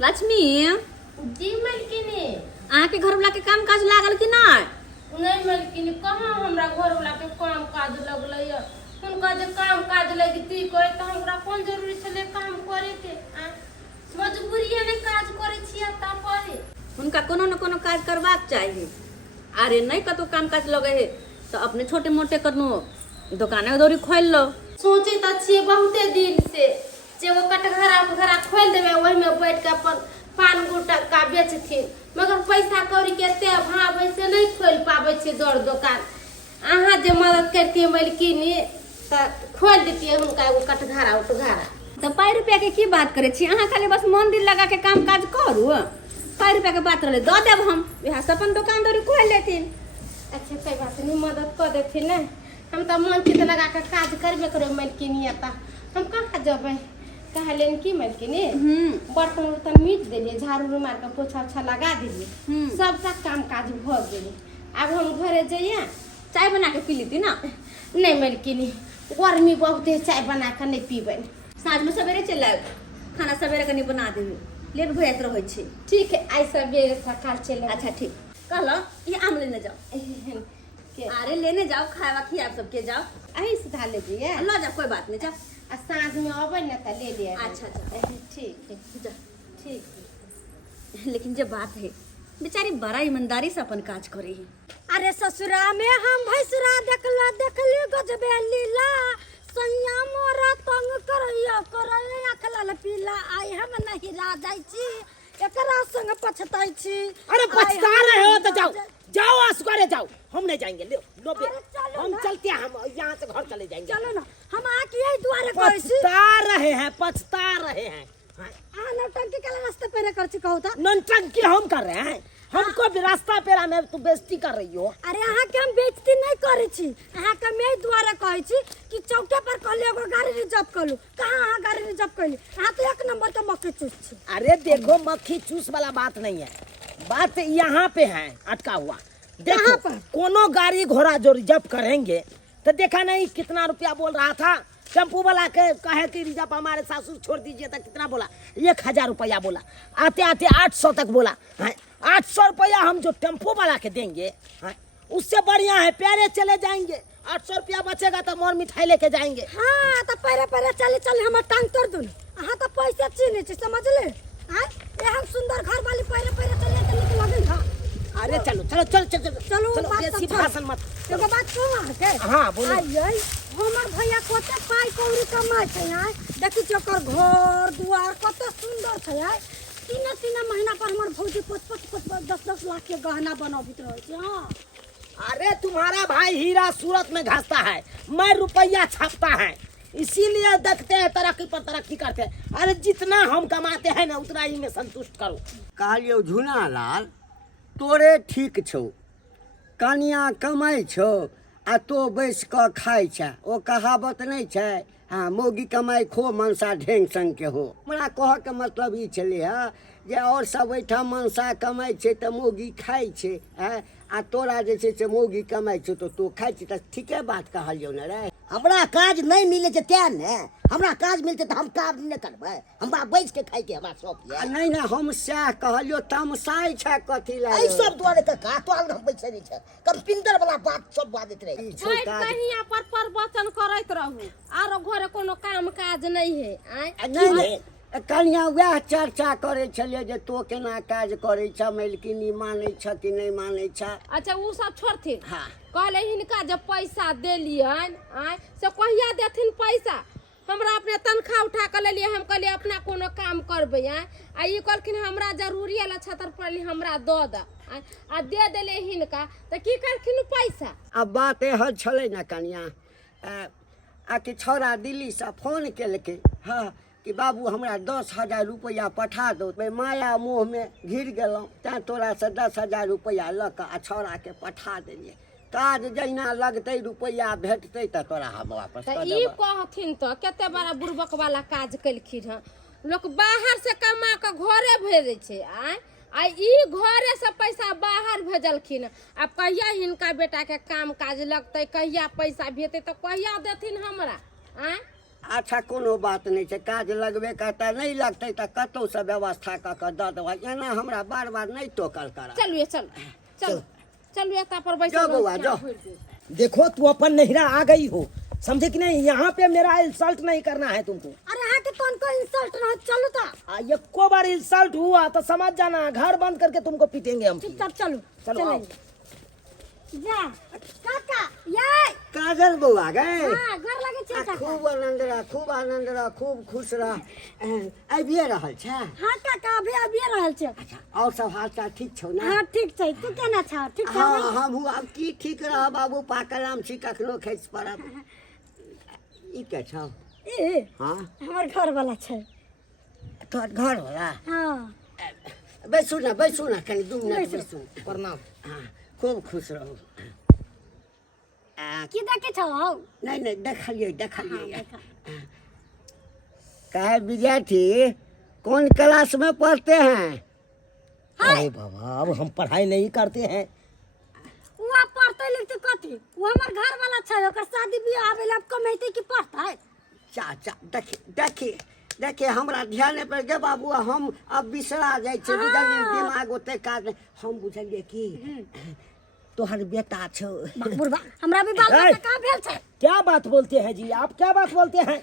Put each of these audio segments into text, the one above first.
लक्ष्मी, जी मलकिनी। अहाँ के घर वाला के काम काज लागल कि नहीं? नहीं मलकिनी, कहाँ हमरा घर वाला के काम काज लगलै है। उनका जो काम काज लगती करे तो हमरा कौन जरूरी छले काम करे के। मजबूरी है नहीं काज करे छिया ता परे। उनका कोनो न कोनो काज करवाक चाहिए। अरे नहीं कतो काम काज लगे है तो अपने छोटे मोटे कनो दुकान दौरी खोल लो। सोचे तो छिए बहुते दिन से जे वो कटघरा खोल देवे, वही में बैठ के अपन पान गुटका बेचथिन, मगर पैसा कौड़ी के ते भाव से नहीं खोल पावे छे दौड़ दुकान। अहाँ जे मदद करती मलकिनी तो खोल देती उनका वो कटघरा उटघरा। तो 5 रुपया के की बात करे छी? अहाँ खाली बस मन दिल लगा के काम काज करू। 5 रुपया के बात रहे दो देव हम, यहाँ से अपन दुकान दौरी खोल लेथिन। अच्छा कोई बात नहीं, मदद कर देथिन ना। हम तो मन चित लगा के काज करबे करे मलकिनी, हम कहाँ जब कहा लेन की मलकिनी बर्तन उर्तन मीच दिलिए, झाड़ू मार के पोछा ओछा लगा दिलिए, सबका काम काज भ गेले। अब हम घरे जाइए चाय बना के पी लीती ना। नहीं मलकिनी, गर्मी बहुत है, चाय बना के नहीं पीबे। साँझ में सवेरे चल आए, खाना सवेरे कनी बना देबे, लेट भैत रहे छे। ठीक है, आई सवेरे सकाल चले। अच्छा ठीक, कहलो ये आम लेने जाओ। अरे लेने जाओ, खावा खिया सबके जाओ। अही सुधा ले जाइए, लो जाओ, कोई बात नहीं, जाओ। साँझ में अबे न त ले लिए। अच्छा अच्छा ठीक है, जा। ठीक है। लेकिन जो बात है, बेचारी बड़ा ईमानदारी से अपन काज करे है। अरे ससुरा में हम भैसुरा देखली गजबे लीला, सैया मोरा तंग करैया अखला पीला, आई हम नहीं रा जाई छी, एकरा संग पछताई छी। अरे पछता रहे हो तो जाओ जाओ, असगरे जाओ, हम नहीं जाएंगे। लो बे, हम चलते हैं, हम यहाँ से घर चले जाएंगे। चलो ना, हम आके यही द्वारे कहै छी। पछता रहे हैं। आ नौटंकी के रास्ते पे कर छी कहू त। नौटंकी हम कर रहे हैं, हमको भी रास्ता पेरा में तू बेइज्जती कर रही हो। अरे अहाँ के हम बेइज्जती नहीं करे छी, अहाँ के मैं द्वारे कहै छी कि चौके पर कहले एगो गाड़ी रिजर्व करू। कहां अहाँ गाड़ी रिजर्व कैली? अहाँ तो 1 नंबर के मक्खी चूस छी। अरे देखो, मक्खी चूस वाला बात नहीं है, बात यहाँ पे है अटका हुआ। देखो कोनो गाड़ी घोड़ा जो रिजर्व करेंगे तो देखा नहीं कितना रुपया बोल रहा था। टेम्पू वाला के कहे कि रिजर्व हमारे सासू छोड़ दीजिए, तो कितना बोला? 1000 रुपया बोला। आते आते 800 तक बोला। 800 रुपया हम जो टेम्पू वाला के देंगे, उससे बढ़िया है प्यारे चले जाएंगे। 800 रुपया बचेगा तो मोर मिठाई लेके जाएंगे। हाँ तो पहले चले हमार टांग तोड़ दून। अहाँ तो पैसे छीने छी, समझ ले। हम सुंदर घर वाली पहले चले तो निकल लगे। हाँ अरे चलो चलो चलो चलो चलो चलो, बेसी भाषण मत। एगो बात कहूं के। हाँ बोलो। आई हमर भैया कते पाई कौड़ी कमाई छै। देखी छी ओकर घर दुआर कते सुंदर छै। 3 महीना पर हमर भौजी 5-5 10-10 लाख के गहना बनाबित रहे छै। हाँ अरे तुम्हारा भाई हीरा सूरत में घासता है, मैं रुपया छापता है, इसीलिए देखते हैं तरक्की पर तरक्की करते हैं। अरे जितना हम कमाते हैं ना उतना ही में संतुष्ट करो। कहलियो झुना लाल, तोरे ठीक छौ, कनिया कमाई छौ आ तो बैस कऽ खाइ छै। ओ कहावत नहीं छै, हाँ मौगी कमाई खो मनसा ढेंग संग के हो। हमरा कह के मतलब ई छलै है जे और सब ओहिठाम मनसा कमाई छै तऽ मौगी खाइ छै, आ तोरा जे छै से मौगी कमाई छौ तो तू खाइ छै। तऽ ठीके बात कहलियौ ने रे। हमरा काज नहीं मिले छै तें ने, हमरा काज मिलते तो हम काम नहीं करबै, हम बैठ के खाई के हमरा शौक है। नहीं ना हम सएह कहलियो, तमसाई छै कथी ला? एहि सब दुआरे त का तो हम बैठे नहीं छै, कंप्यूटर वाला बात सब बाजैत रहे। कहीं पर वचन करैत रहू, आरो घरे कोनो काम काज नहीं है। नहीं कनिया वह चर्चा करे छलिए जे तो केना काज करे छ, मलकिनी माने छ कि नहीं माने छ। अच्छा वो सब छोड़थिन। हाँ कहले हिनका जब पैसा देलियन से कहिया देथिन पैसा? हमरा अपने तनख्वाह उठा के लेलिए, हम कहलिए अपना कोनो काम करबे। आ ई कहलखिन हमरा जरूरी है 76 पड़ली, हमरा दऽ द। आ दे देले हिनका तो की करखिन पैसा? अब बात एह छले ना कनिया, आ कि छौड़ा दिल्ली से फोन केलकै, हाँ कि बाबू हमरा 10,000 रुपया पठा दो। मैं माया मोह में घिर गेलौं, तैं तोरा से 10,000 रुपया लऽ कऽ आ छौड़ा के पठा देलिए। काज जहिना लगतै रुपया भेटतै तऽ तोरा हम वापस तो कऽ ई देबै। कहथिन तो केते बड़ा बुर्बक वाला काज कलखिन हँ। लोग बाहर से कमा के घरे भेजे छै। आ ई घरे से पैसा बाहर भेजलखिन। अब कहिया हिनका बेटा के काम काज लगते, कहिया पैसा भेटे, तो कहिया देथिन हमरा? अच्छा कोनो बात नहीं है, काज लगबे करता, नहीं लगते तो कतौ से व्यवस्था क के दे देबा। एना हमरा बार बार नहीं टोकल करा। चलू चल चल चलू एता पर बैठ जाओ बउआ जाओ। देखो तू अपन नहिरा आ गई हो, समझे कि नहीं? यहाँ पे मेरा इंसल्ट नहीं करना है तुमको। अरे यहाँ के कौन को इंसल्ट ना चलो तो ये को बार इंसल्ट हुआ तो समझ जाना, घर बंद करके तुमको पीटेंगे हम। चुपचाप चलो चलो आओ। जा काका ये काजल बउआ गए। हां घर लगे छै काका। खूब आनंद रह, खूब खुश रह। अबिए रहल छै? हां काका अभी रहल छै। और सब हाल चाल ठीक छौ ना? हां ठीक छै, तू केना छ? ठीक छ? हाँ हमहूँ अब की ठीक रह बाबू, पाकल आम छी कखनो खसि पड़ब। ई के छौ? ए हाँ हमर घर वाला छै। तोहर घर वाला? हां बैसू ना कनी 2 मिनट बैसू। प्रणाम। हाँ खूब खुश रहू। की देखे छौ? नहीं देखलिए। कहे विद्यार्थी कौन क्लास में पढ़ते हैं? अरे बाबा अब हम पढ़ाई नहीं करते हैं। वो पढ़ते लिखते कथी? वो हमर घर वाला छै, ओकर शादी बियाह आबे अब कमेते की पढ़तै? चा देखिए हमरा ध्यान पर गे बाबू, हम अब बिसरा जाए छे, बुझलिए दिमाग ओते काज नहीं। हम बुझलिए कि तोहर बेटा छो। बुढ़वा हमरा भी बाल बच्चा कहाँ भेल छै? क्या बात बोलते हैं जी आप? क्या बात बोलते हैं?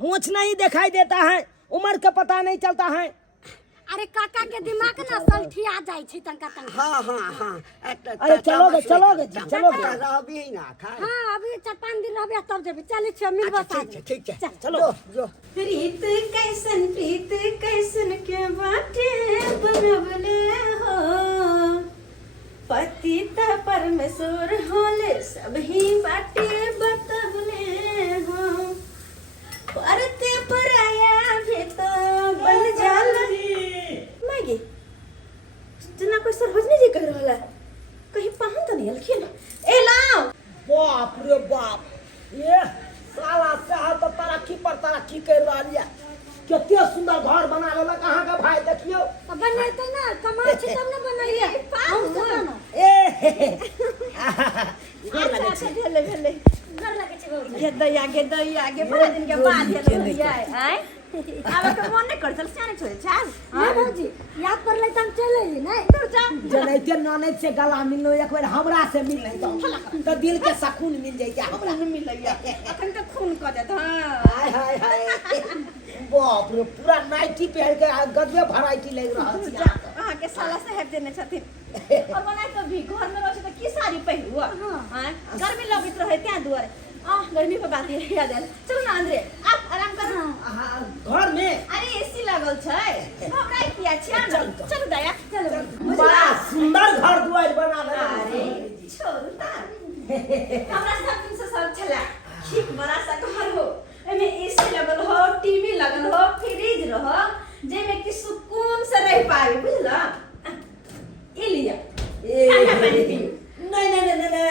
मूछ नहीं दिखाई देता है, उम्र का पता नहीं चलता है। अरे काका के दिमाग ना सलठिया जाय छै तंका। हाँ अरे चलोगे जी चलोगे। अभी ना खाए। हां अभी 4-5 दिन रहबे तब जेबे। चले छ मिलबो साथ। ठीक है चलो जो। प्रीत कैसन के बाटे बनवले हो, पति त परमेश्वर होले सबही बाटे बतवले हो, परते पराया भी तो बन जाला। मागे जना कोई सरभजनी जी कह रहला, कहीं पाहन तो नहीं हलखिन? ए लाओ। बाप रे बाप, ये साला साहब तो तरक्की पर तरक्की कर रहा है। कितने सुंदर घर बना लेला, कहाँ का भाई देखियो। अब बनैते ना कमाई छै तब ना बनैले। हम से बनो ए अच्छा भेले घर लगे छै बहुत। गे दैया गे बड़ा दिन के बाद भेल आय आब के मन नहीं करतल सियाने छोड़े छाल। हां भौजी याद पर ले तम चले ही नहीं दूर जा। जनैते ननद से गला मिलो, एक बार हमरा से मिल नहीं तो दिल के सुकून मिल जाए हमरा। मिलैया अखन त खून क देत। हाय हाय हाय बाप रे, पूरा नाइटी पहन के गजबे वैरायटी लग रहा है। अहाँ के साला साहब देने छथिन। और बनाय तो भी घर में रहै त की साड़ी पहिरू? हां गर्मी लगत रहे त्या दुआरे। गर्मी पे बात याद आयल। चलो ना अंदर आप आराम कर। घर में अरे एसी लागल छै, हमरा किया छै? चलो दया चलो। बड़ा सुंदर घर दुआर बना देला। अरे छोड़ू ता हमरा सब दिन से सब चला ठीक बड़ा सा घर हो, एमे एसी लगल हो, टीवी लगल हो, फ्रिज रहो, जे में कि सुकून से रह पाए, बुझला? ई लिया ठंडा पानी पी। नहीं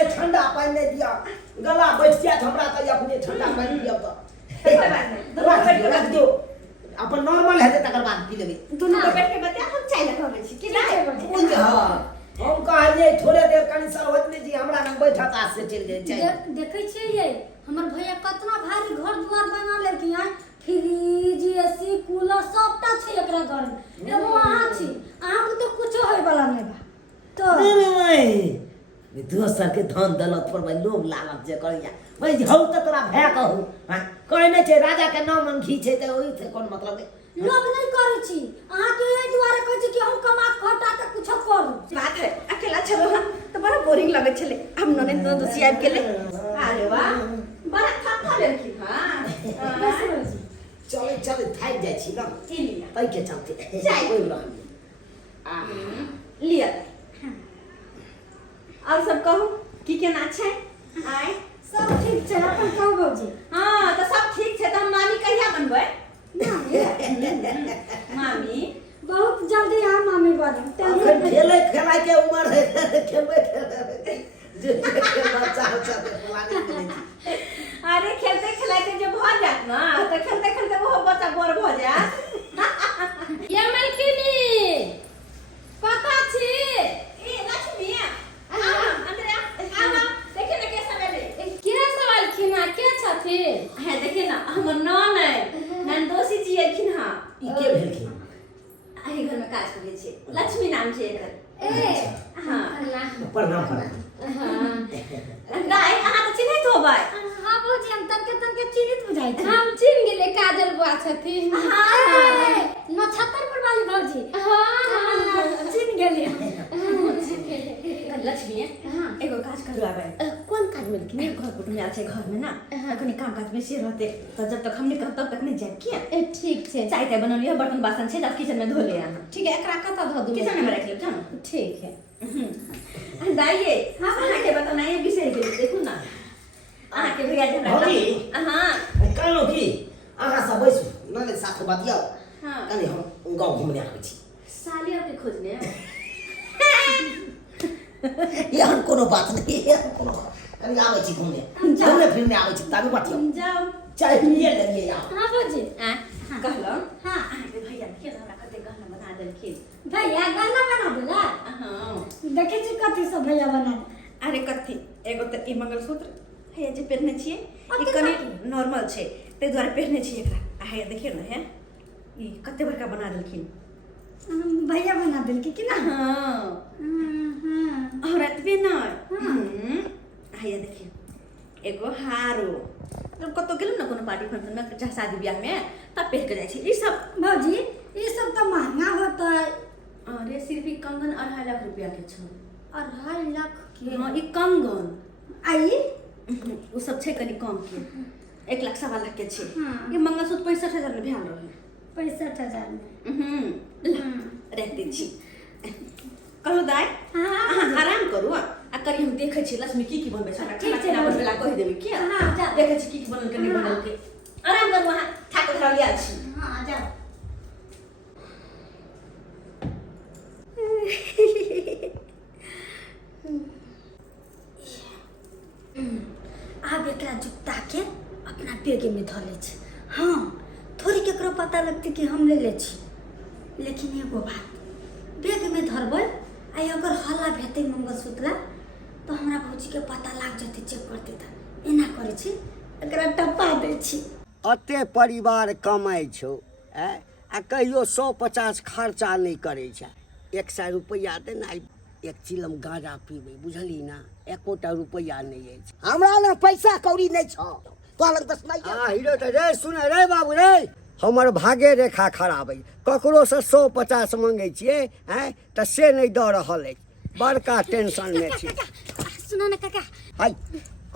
ठंडा पानी नहीं दिया, गला बैठ गया हमरा तो अपने ठंडा पानी दिया तो कोई बात नहीं, दोनों बैठ के रख दो। अपन नॉर्मल है तकर बाद पी लेबे। दोनों को बैठ के बता हम चाय लगावे छी कि नहीं? हां हम कहलिए थोड़े देर कनी सरवतनी जी हमरा लग बैठा ता से चल गए चाय। देखे छियै ये हमर भैया कितना भारी घर द्वार बना लेलखिन है। फ्रिज एसी कूलर सबटा छै एकरा घर में। एगो अहाँ छी, अहाँ के तो कुछो होय वाला नहीं बा। तो नहीं दोसर के धन दौलत पर मैं लोभ लालच जे करिया भाई हौ त तोरा भै कहू। हां कहने छै राजा के नाम मन घी छै त ओही से कोन मतलब है? लोभ नहीं करै छी, अहाँ के एहि दुआरे कहै छी कि हम कमा खटा के कुछो करू। बात है अकेला चलो हम तो बड़ा बोरिंग लगे छले। हम नने तो दोसी आब गेले। अरे वाह बड़ा थप्पा लेलखी। हां चले थाक जाइ छी ना ई लिया तै के चलते चाय। कोई रह लिया। और सब कहू की केना छै? आय सब ठीक छै, अपन कहू भौजी। हां तो सब ठीक छै। त हम मामी कहिया बनबै? मामी बहुत जल्दी हम मामी बनब। अखन खेलाई के उम्र है, खेलबे जे बच्चा सब फलाने नहीं। अरे खेलते खेलाते जब भ जात ना तो खेलते खेलते वो बच्चा बड़ भ जात। ये मलकिनी पता छी ए लक्ष्मी अंदर आ देखे ना कैसा बेले के सवाल खिना के छथिन? है देखे ना हमर काज करै छै लक्ष्मी नाम छै एकर ए हाँ प्रणाम प्रणाम। दाय अहाँ तऽ चिन्हैत होबै हाँ भौजी हम तनके चिन्हित बुझाइ छी हम चिन्ह गेले काजल बुआ छथिन। नक्षत्र पर वाली भौजी हाँ चिन्ह गेलियै लक्ष्मी एगो काज करू आबे कौन काज मिल मेरे घर कुटुम्ब आयल छै घर में ना कनी काम काज बेसी रहते तो जब तक हमने कहब तब तक नहीं जाए किया ए ठीक छै चाय ताय बनल लिया बर्तन बासन छै तब किचन में धो ले अहाँ ठीक है एकरा कता धो दूँ किचन में रख लेब जानो ठीक है दाइये अहाँ के बताना ये बिसरि गेल देखू ना अहाँ के भैया जी भौजी। हां कहलहुँ कि अहाँ सब बैसू नले साथ बतियाओ। हाँ। कनी हम गाँव घूमने आबै छी। सालिया के खोजने एहन कोनो बात नहीं एहन कोनो कनी आबै छी घूमने घूमने फिरने आबै छी ताबे बतियाओ। जाओ चाय पिए लगिए यार। हाँ भौजी कहलो हाँ अहाँ के भैया देखिए हमरा कते गहना बना देलखिन भैया गहना बना देला हां देखे छी कथी सब भैया बना दे अरे कथी एगो त ई मंगलसूत्र है जे पहनने छिए ई अते कनी कथी? नॉर्मल छै तै दुआरे पहनने छिए एकरा आ है देखियो न है ई कते बड़का बना देलखिन भैया बना देलकै कि ना हां हाँ और एतबे न है देखियो एगो हारो जब कतो गेलु न कोनो पार्टी फंक्शन में चाहे शादी ब्याह में तब पहन के जाय छै ई सब भौजी ये सब तो महंगा होता है अरे सिर्फ ई कंगन 2.5 लाख रुपया के छै 2.5 लाख के हां ई कंगन आई उ सब छै कनी कम के 1 लाख 1.25 लाख के छै हाँ। ई मंगलसूत्र 65,000 में भेल रहल 65,000 में रहते छी कहलो दाय हाँ। अहाँ आराम करू आ करी हम देखै छी लक्ष्मी की बनबै छै ठीक छै, खाना बनबै ला कहि देबै की हाँ, जा। देखै छी की बनल के नहीं बनल के आराम करू अहाँ ठाकुर घर लिया छी हाँ जाओ आब एकरा जुटा के अपना बैग में धऽ ले छी हाँ थोड़ी केकरो पता लगतै कि हम ले छी लेकिन एगो बात बैग में धरबै आ अगर हल्ला भेतै मंगलसूत्र तो हमरा भौजी के पता लाग जेतै चेक करतै तऽ एना करै छी एकरा टप्पा दै छी अते परिवार कमाइ छौ आ कहियो 150 खर्चा नहीं करे छै 100 रुपया दे ना एक चिलम गांजा पीबे बुझली ना 1 रुपया नहीं है हमरा लग पैसा कौड़ी नहीं छौ तो लग दस नहीं हां हीरो त रे सुन रे बाबू रे हमर भागे रेखा खराब है ककरो से 150 मांगे छिए हैं त से नहीं द रहल है बड़का टेंशन में छी सुनो ना काका हाय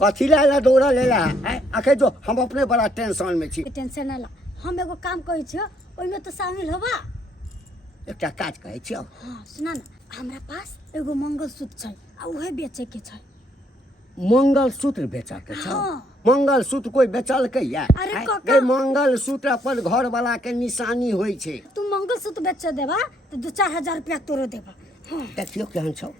कथी ला दौड़ा लेला है आखे जो हम अपने बड़ा टेंशन में छी टेंशन ना ला हम एगो काम कहै छियो ओइमे तो शामिल होबा एकटा काज कहै छियो हाँ सुना ना हमरा पास एगो मंगलसूत्र छै आ उहे बेचे के छै मंगलसूत्र बेचा के छौ हाँ। मंगलसूत्र कोई बेचलकै या अरे आँय, कका। गे मंगलसूत्र अपन घर वाला के निशानी होय छै तू मंगलसूत्र बेच देबा तो 2-4 हजार रुपया तोरो देबा हाँ देखियो केहन छौ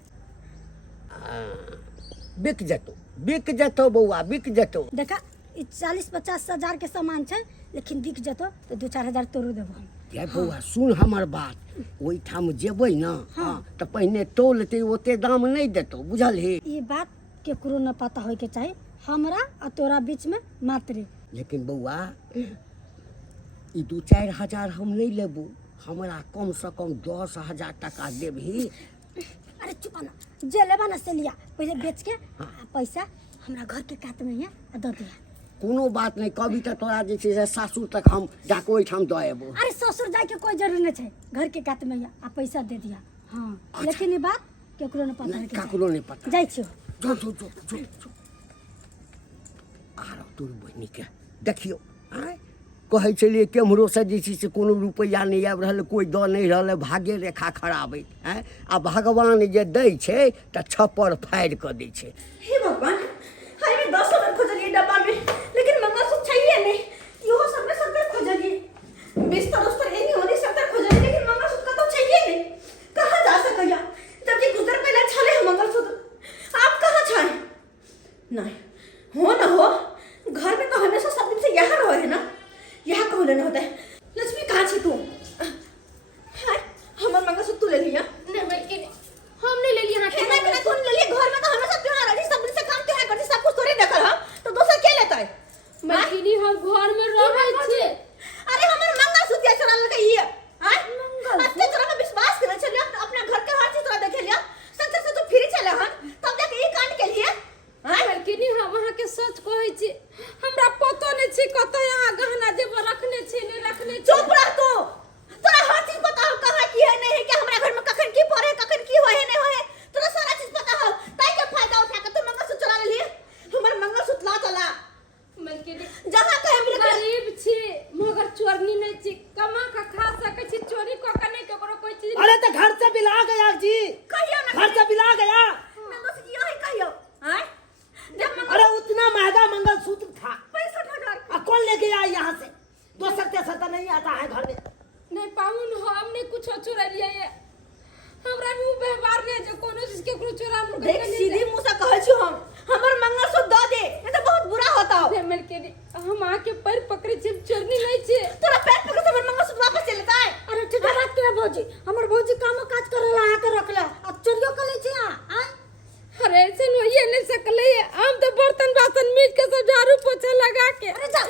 बिक जतो बौआ बिक जतो देखा ई 40-50 हजार के सामान छै लेकिन बिक जतो तो 2-4 हजार तोरो देबो हम ये बौआ सुन हमर बात ओई ठाम जेबै ना हां त पहिने तोलते ओते दाम नहीं देतो बुझलही ई बात केकरो न पता होय के चाही हमरा आ तोरा बीच में मात्र लेकिन बौआ ई 2-4 हजार हम नहीं लेबू हमरा कम से कम 10,000 टका देबही अरे चुप ना जे लेबा ना से लिया पहले बेच के आ पैसा हमरा घर के कात में है आ दे दिया कोनो बात नहीं कभी तक तोरा जे छै से सासुर तक हम जाके ओहिठाम दऽ एबो अरे ससुर जाए के कोई जरूरी नहीं छै घर के कात में है आ पैसा दे दिया हाँ लेकिन ये बात केकरो न पता नहीं होय के ककरो नहीं पता जाय छियो जो आरो तोर बहिनी के देखियो आय कहै छलिए केम्हरो से जे छै से कोनो रुपैया नहीं आबि रहल कोई दऽ नहीं रहल भाग्य रेखा खराब है आ भगवान जे दै छै त छप्पर फाड़ि कऽ दै छै हे भगवान हाय में 10 हजार खोजलिए डब्बा में लेकिन मंगलसूत्र चाहिए नहीं यो सब में 70 खोजलिए बिस्तर उस्तर एनी होनी 70 खोजलिए लेकिन मंगलसूत्र तो चाहिए नहीं कहां जा सकैया जबकि गुजर पहले छले मंगलसूत्र आप कहां छाए नहीं हो ना हो घर में तो हमेशा सब दिन से यहाँ रहे है ना यहाँ कहो लेना होता है लक्ष्मी कहाँ छे तू हाय हमर मंगलसूत्र तू ले लिया नहीं भाई हम नहीं ले लिया केना केना तू ले लिया घर में तो हमेशा त्योहार रही सब दिन से काम त्योहार करती सब कुछ तोरे देखल हां तो दूसरा के लेता है मलकिनी हम घर में रहै छी अरे हमर मंगलसूत्र चला लगे ये हां मंगल अत्ते तोरा में विश्वास कोई चीज अरे तो घर से बिला गया जी, कहियो ना घर से बिला गया। मंगलसूत्र जी यही कहियो हैं जब अरे उतना महंगा मंगलसूत्र था, 65,000 अब कौन लेके आया यहाँ से? दोसर तेसर तो नहीं आता है घर में। नहीं पाउन हमने कुछ चुरा लिया ये हमरा मुंह व्यवहार नहीं जो कोनो चीज के कुछ चुरा मुंह देख सीधी मुंह से कहै छी हम हमर मंगलसूत्र दे दे, ये तो बहुत बुरा होता हो। हमर के हम आके पैर पकड़े छी, चोरनी नहीं छे। तोरा पैर पकड़ से हमर मंगलसूत्र वापस चले लेता है। अरे ठीक बात के भौजी, हमर भौजी काम काज करेला आके रखला, अब चोरियो कर ले छी आ अरे ऐसे ये नहीं सकले, हम तो बर्तन बासन मीज के सब झाड़ू पोछा लगा के। अरे जा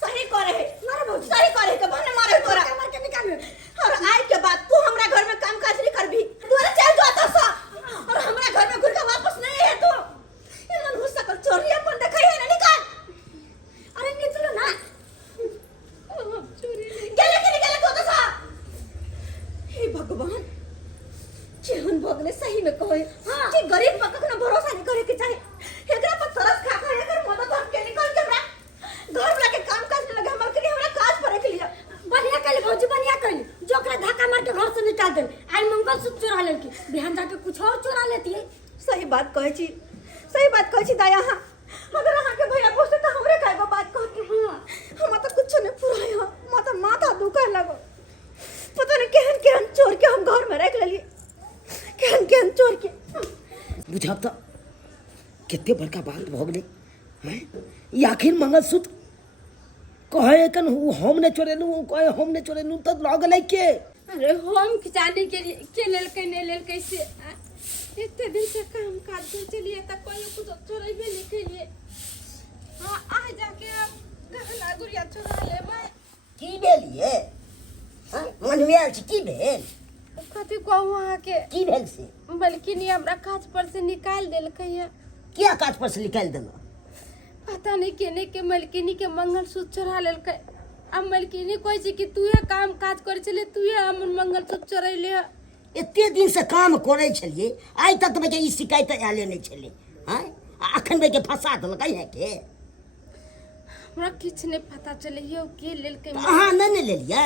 सही करे है मारे भौजी, सही करे के बहने मारे तोरा मार के निकाल। और आज के बाद तू हमरा घर में काम काज नहीं करबी, तू अरे चल जाता सा और हमरा घर में घुर के वापस नहीं है तू। ये मन हो सकल चोरी अपन देखाई है ना, निकाल। अरे निकलो ना, गेले के निकले तो सा। हे भगवान, केहन भगले सही में कहे कि गरीब पर कखनो भरोसा नहीं करे के चाहे। एकरा पर तरस खा खा एकर मदद हम के निकल के हमरा घर वाला के काम काज में लगे, हमर के हमरा काज पर के लिए बढ़िया कल भौजी, बढ़िया कल जो ओकरा धक्का मार के घर से निकाल दे। आई मंगलसूत्र चुरा लेलकी, बिहान जाके कुछ और चुरा लेती है। सही बात कहै छी, सही बात कहै छी दाया। हां मगर अहाँ के भैया बोसे त हमरे कागो बात कह के हां हम त कुछ नहीं पुराय हो, माथा माथा दुखा लगो। पता नहीं केहन केहन चोर के हम घर में रख लेलिए, केहन केहन चोर के। बुझाब तो कितने बड़का बात भ गेलै हैं। ई आखिर मंगलसूत्र कहे कन हम ने चोरेलू, कहे हम ने चोरेलू, तो लग गेलै के? अरे हम खिचाने के लिए के लेल के ने लेल कैसे इतने दिन से काम काज कर चलिए त कोई कुछ चोरेबे नहीं के लिए। हां आ जाके गहना गुड़िया चुरा लेबै। की भेलिए मन में आयल छी? की भेल? कथी कहू अहाँ के, की भेल से? बल्कि नहीं हमरा काज पर से निकाल देलकै है। क्या काज पर से निकाल देलो? पता नहीं केने के मलकिनी के मंगलसूत्र चुरा लेलकै। अब मलकिनी कहै छै कि तूहे काम काज करे छले, तूहे हमर मंगलसूत्र चोरैले। एते दिन से काम करे छलिए, आइ तक में ई शिकायत आले नहीं छले हैं। अखन में के फंसा देलकै है के? हमरा किछ नहीं पता चले यो के लेलकै। अहाँ नहीं लेलिए?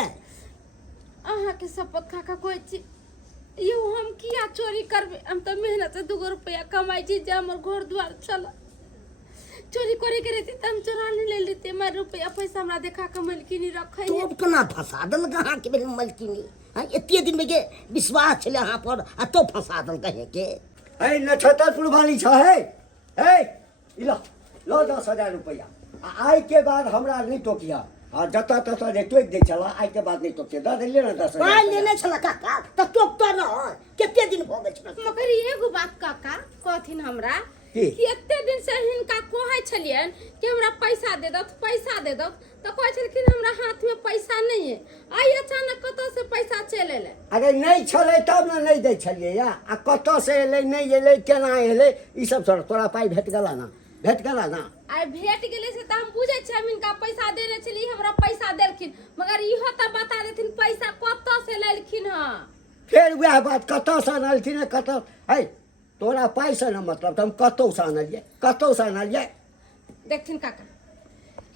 अहाँ के शपथ खा खा कहै छी यो हम किया चोरी करबे, हम तो मेहनत से 2 रुपया कमाई छी जे हमर घर द्वार चल। चोरी करे के रहती त हम चोरा ले लेते, मार रुपया पैसा हमरा देखा के मलकिनी रखै है। तो केना फंसा देलक अहाँ के मलकिनी? हां एते दिन में के विश्वास छले अहाँ पर, आ तो फंसा देलकै है के? ए नक्षत्रपुर वाली छ है इला लो 10,000 रुपया। आइ के बाद हमरा नहीं टोकिया, आ जता तता जे टोक दे चला, आइ के बाद नहीं टोके। द देलिए ना 10,000। पाइ लेने छला काका, त टोक तो न केते दिन भ गेल छला। मगर एगो बात काका कहथिन हमरा की? कि एते दिन से हिनका कहै छलियन कि हमरा पैसा दे दो, पैसा दे दो, तो कहै छलखिन हमरा हाथ में पैसा नहीं है। आई अचानक कतौ से पैसा चल एले? अरे नहीं छले तब ना नहीं दे छलिए या, आ कत से एले नहीं एले केना एले ई सब छोड़। तोरा पाई भेट गेला ना, भेट गेला ना? आई भेट गेले से त हम बुझै छी हम इनका पैसा देने छली, हमरा पैसा देलखिन, मगर इहो त बता देथिन पैसा कतौ से लेलखिन ह। फिर वह बात कत से आनलखिन, कत है तोरा पाई से न मतलब, तो हम कतौ से आनलिए, कतौ से आनलिए। देखथिन काका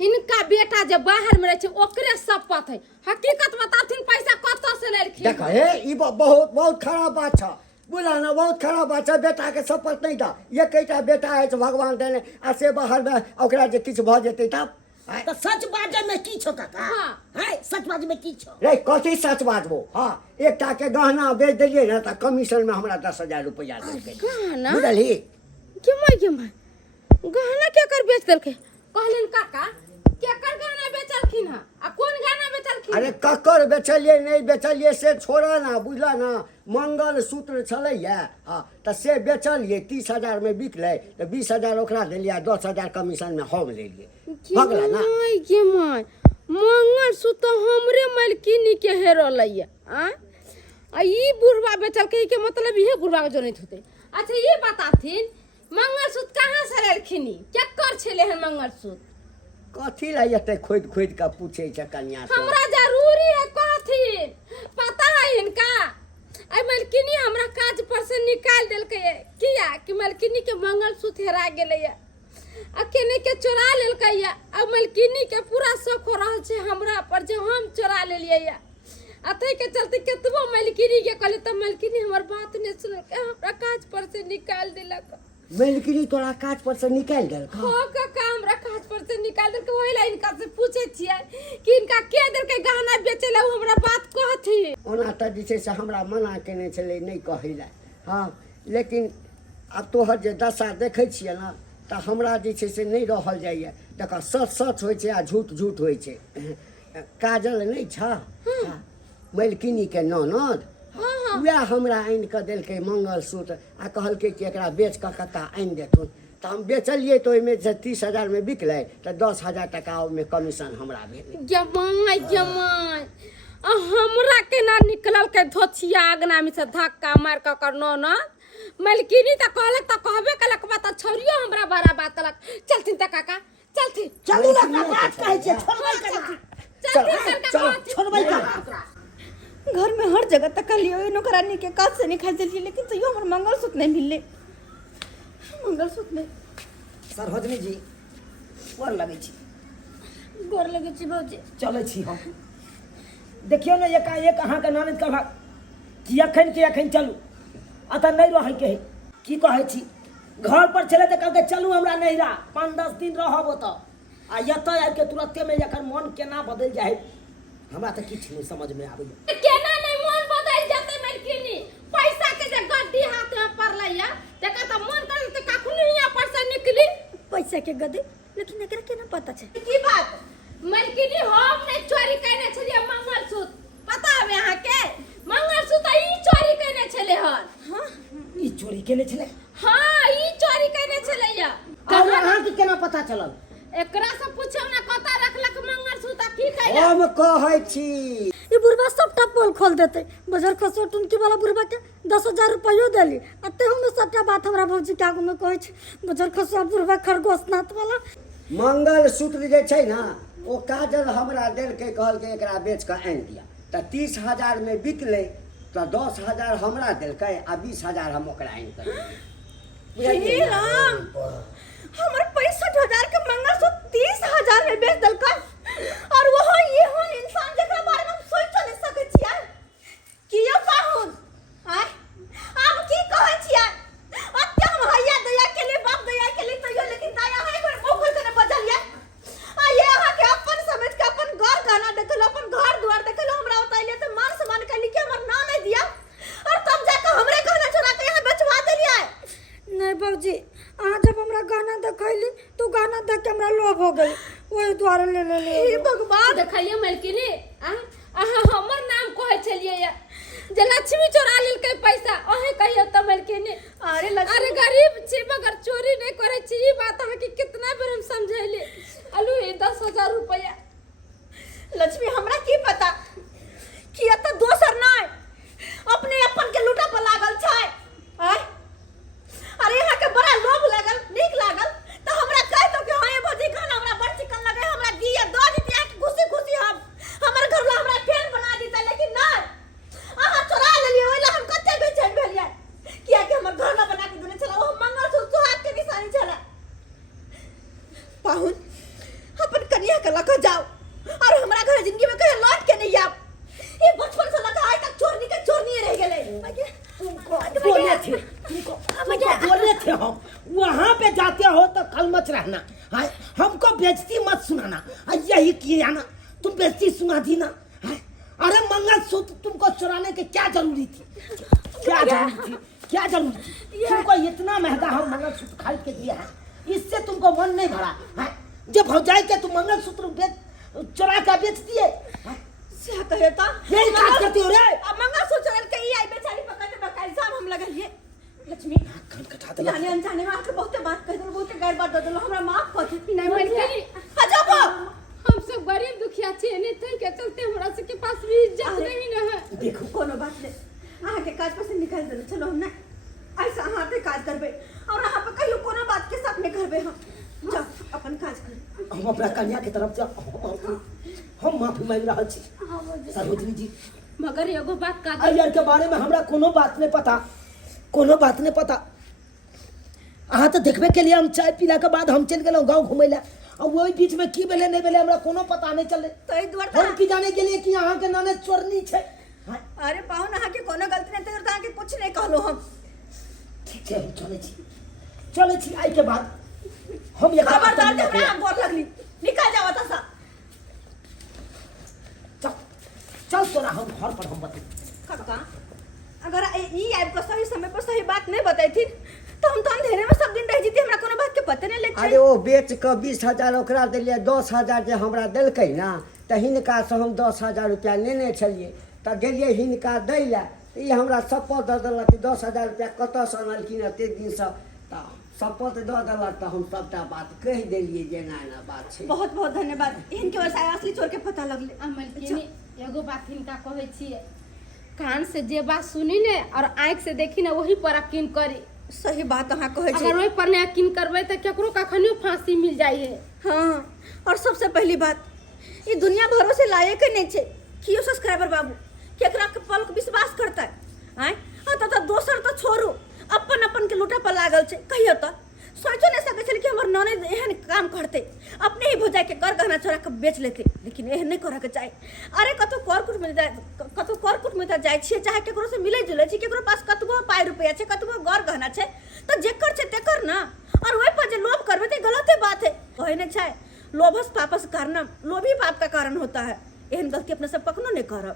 हिनका बेटा जे बाहर में रहे छै ओकरे शपथ है, हकीकत बताथिन पैसा कतौ से लेलखिन। देखा हे ई बहुत बहुत खराब बात छ, बुझला ना, बहुत खराब बात छ। बेटा के शपथ नहीं था, ये कईटा बेटा है भगवान देने, आ से बाहर में ओकरा जे किछ भ जेतै तब। तो सच बाजे में की छो काका? हाँ। है सच बाजे में की छो? रे कथी सच बाजबो? हाँ एकटा के गहना बेच देलिए ना त कमीशन में हमरा 10,000 रुपया देलकै। गहना बुझली? के माय गहना के कर बेच देलकै? कहलिन काका केकर गहना बेचलखिन ह, आ कोन गहना बेचलखिन? अरे ककर बेचलिए नहीं बेचलिए से छोड़ा ना, बुझला ना। मंगल सूत्र छलैया, हाँ तो से बेचलिए, 30,000 में बिकलै, तो 20,000 ओकरा देलिए, 10,000 कमीशन में हम लेलिए। भगला ना। के माय मंगल सूत्र हमरे मलकिनी के हेरलैया। आ ई बुढ़वा बेचलकै के मतलब इहे बुढ़वा के जोनैत होते। अच्छा ये बताथिन मंगलसूत्र कहाँ से लेलखिन? केकर छले हन मंगलसूत्र? कथी ला एते खोद खोद के पूछे छ कन्या से? हमरा जरूरी है कहथिन, पता है इनका। आई मलकिनी हमरा काज पर से निकाल देलकै किया कि मलकिनी के मंगलसूत्र हेरा गेलै। आ केने के चोरा लेलकै या आ मलकिनी के पूरा शौक हो रहल छै हमरा पर जे हम चोरा लेलियै या अतै के चलते केतबो मलकिनी के कहले त मलकिनी हमर बात नै सुनलकै हमरा काज पर से निकाल देलक मलकिनी तोरा काज पर से निकाल देलक हो का हमरा काज पर से निकाल देलकै ओहि ला इनका से पूछे छियै कि इनका के देलकै गहना बेचे ला हमरा बात कहथि ओना त जे छै से हमरा मना केने छलै नहीं कहै ला हां लेकिन अब तोहर जे दशा देखै छियै ना त हमरा जे छै से नहीं रहल जाइए देखा सच सच होइ छै आ झूठ झूठ होइ छै काजल नहीं छ मलकिनी के ननद वह हमरा आनि कऽ देलकै मंगलसूत्र आ कहलकै कि एकरा बेच कऽ कक्का आनि देथुन तऽ हम बेचलियै तऽ ओहिमे से 30,000 में बिकलै तऽ 10,000 टका ओहिमे कमीशन हमरा भेलै जमाई आ हमरा केना निकलल के धोछिया आगना में से धक्का मार कऽ कर ननद मलकिनी त कहलक त कहबे कलक बात छौरियो हमरा बड़ा बात लक चलथिन त काका चलथिन चलू ना बात कहै छै छोड़बै का घर में हर जगह तक लियो नौकरानी के काज से निकाल दिलिए लेकिन तैयो हमर मंगलसूत्र नहीं मिलले मंगलसूत्र नहीं सरोजनी जी गोर लगै छी गोर लगे छी भौजी चलै छी हम देखियो ना एकाएक अहाँके ननद कहलक कि एखन चलू अतः नहीं रहे के की कहै छी घर पर चले तऽ कहलकै चलू हमरा नहिरा 5-10 दिन रहब ओतऽ आ एतऽ आबि के तुरंते में एकर मन केना बदल जाए हमरा तऽ किछ नहीं समझ में आबैया केना नहीं मन बदल जाते मलकिनी पैसा के जे गड्डी हाथ में पड़लै या तका त मन कर त कखनी यहाँ पर से निकली पैसा के गदे लेकिन एकरा केना पता छै की बात मलकिनी हम ने चोरी करने छलिए मंगलसूत्र पता है अहाँ के मंगलसूत्र ई चोरी करने छले हन हां ई चोरी केने छले हां ई चोरी करने छले या और अहाँ के केना पता चलल एकरा से पूछब ना कता रखलक मंगलसूत्र की कहला हम कहै छी ये बुढ़वा सबटा पोल खोल देते बाजार खसो टुनकी वाला बुढ़वा के 10,000 रुपयो देली अते हम सबटा बात हमरा भौजी के आगू में कहै छै बाजार खसो बुढ़वा खरगोशनाथ वाला मंगलसूत्र जे छै ना ओ काजल हमरा देलकै कहलकै एकरा बेच कऽ आनि दिया तऽ 30,000 में बिकलै तऽ 10,000 हमरा देलकै आ 20,000 हम ओकरा आनि कऽ हे राम हमर 65,000 के मंगलसूत्र 30,000 में बेच देलकै और वो ये हो इंसान जेकरा बारे में हम सोच नहीं सकै छियै कि यो पाहुन आय आब की कहै छियै अत्ते हम हैया दया के लिए बाप दया के लिए तैयो लेकिन दया है एक बार मुंह खोल के बजलिए आ ये अहाँ के अपन समझ के अपन घर गाना देखलो अपन घर द्वार देखलो हमरा उताइले त मान सम्मान के लिए हमर नाम नहीं दिया और तब जाके हमरे गहना चुरा के यहां बेचवा देलिए नहीं भौजी अहाँ जब हमरा गाना देखैली तो गाना देख के हमरा लोभ हो गई ओहि द्वारे ले हे भगवान देखलिए मलकिनी अहाँ हमर नाम कहै छलिए या जे लक्ष्मी चोरा लेलकै पैसा अहे कहियो त मलकिनी अरे गरीब छी मगर चोरी नहीं करे छी ई बात अहाँ के कितना बेर हम समझैले अलू 10,000 रुपया लक्ष्मी हमरा की पता कि एत दोसर नहीं अपने अपन के लूटा पर लागल छै आय अरे यहाँ के बड़ा लोभ लागल नीक लागल तो हमरा कह दो कि हां ये भौजी खाना हमरा बड़ चिकन लगे हमरा दिए दो दिया के खुशी खुशी हम हमर घर वाला हमरा फैन बना देता लेकिन नहीं आहा चोरा लेलिए ओइला हम कते बेचैन भेलिए किया कि हमर घर ना बना के देने छला ओ मंगलसूत्र हाथ के निशानी छला पाहुन अपन कन्या के लक जाओ और हमरा घर जिंदगी में कहीं लौट के नहीं आओ ये बचपन से लगा आज तक चोरनी रह गेले बोले थे हम वहाँ पे जाते हो तो कल मच रहना है हमको बेइज्जती मत सुनाना यही किया ना तुम बेइज्जती सुना दी ना है अरे मंगलसूत्र तुमको चुराने की क्या जरूरी थी क्या जरूरी थी तुमको इतना महंगा हम मंगलसूत्र खरीद के दिया है इससे तुमको मन नहीं भरा है जब हो जाए के तुम मंगलसूत्र चुरा कर बेच दिए क्या कहता यही काज करती हो रे अब मंगलसूत्र चल के ही आई बेचारी पकड़ के बका इल्जाम हम लगलिए लक्ष्मी कान कटा दे जाने अनजाने में आके बहुते बात कह दो बहुते गैर बात दे दो हमरा माफ कर दे नहीं मलकिनी हजाब हम सब गरीब दुखिया छी नहीं थे के चलते हमरा से के पास भी इज्जत नहीं न है देखो कोनो बात नहीं आहा के काज पर से निकाल दे चलो हम ना ऐसा हां पे काज करबे और आहा पे कहियो कोनो बात के साथ में करबे हम जा अपन काज कर हम अपना कन्या के तरफ जा हम माफी मांग रहा छी सरोजनी जी मगर एगो बात का यार के बारे में हमरा कोनो बात नहीं पता अहाँ तो देखबे के लिए हम चाय पीला के बाद हम चल गेलहुँ गाँव घूमे ला और वही बीच में की भेले नहीं भेले हमरा कोनो पता नहीं चले तो एहि दुआरे हम की जाने के लिए कि अहाँ के नाने चोरनी छै हाँ, अरे पाहुन अहाँ के कोनो गलती नहीं तो अहाँ के कुछ नहीं कहलो हम ठीक छै हम चले छी आई के बाद हम ये खबरदार जे हमरा गोर लगली निकल जाओ तसा चल तोरा हम घर पर हम बता काका अगर ई आबि के सही समय पर सही बात नहीं बतैथिन तो हम तो अंधेरे में सब दिन रह जीती हमरा कोनो बात के पते नहीं लगे अरे ओ बेच के 20,000 ओकरा देलिए 10,000 जे हमरा देलकै ना त हिनका से हम 10,000 रुपया लेने छलिए त गेलिए हिनका दै ला ई हमरा शपथ दऽ देलक कि 10,000 रुपया कतऽ से अनलखिन एते दिन से त शपथ दऽ देलक त हम सबटा बात कहि देलिए जे ना ना बात छै। बहुत बहुत धन्यवाद इनके वजह से असली चोर के पता लगले अमलकिनी एगो बात हिनका कहै छिए कान से जे बात सुनी ने और आँख से देखी ना वही पर यकीन करी। सही बात अहाँ कहै छी अगर वही पर नहीं यकीन करबै तो केकरो कखनियो फांसी मिल जाई है। हाँ और सबसे पहली बात ये दुनिया भरोसे लायक नहीं छे कि यो सब्सक्राइबर बाबू केकरा के पल के विश्वास करता है आय तो दोसर तो छोड़ू अपन अपन के लूटा पर लागल छे कहियो तो सोचो नहीं सके छे कि हमर ननद एहन काम करते अपने ही भौजाई के कर गहना चोरा के बेच लेते लेकिन एहन नहीं करे के चाही। अरे कतो करकुट में जाय छिए चाहे केकरो से मिले जुले छी केकरो पास कतबो पाई रुपया छे कतबो गौर गहना छे तो जेकर छे तेकर ना और ओइ पर जे लोभ करबे त गलते बात है कहे नहीं छे लोभस पापस कारणम लोभी पाप का कारण होता है एहन गलती अपने सब कखनो नहीं करब।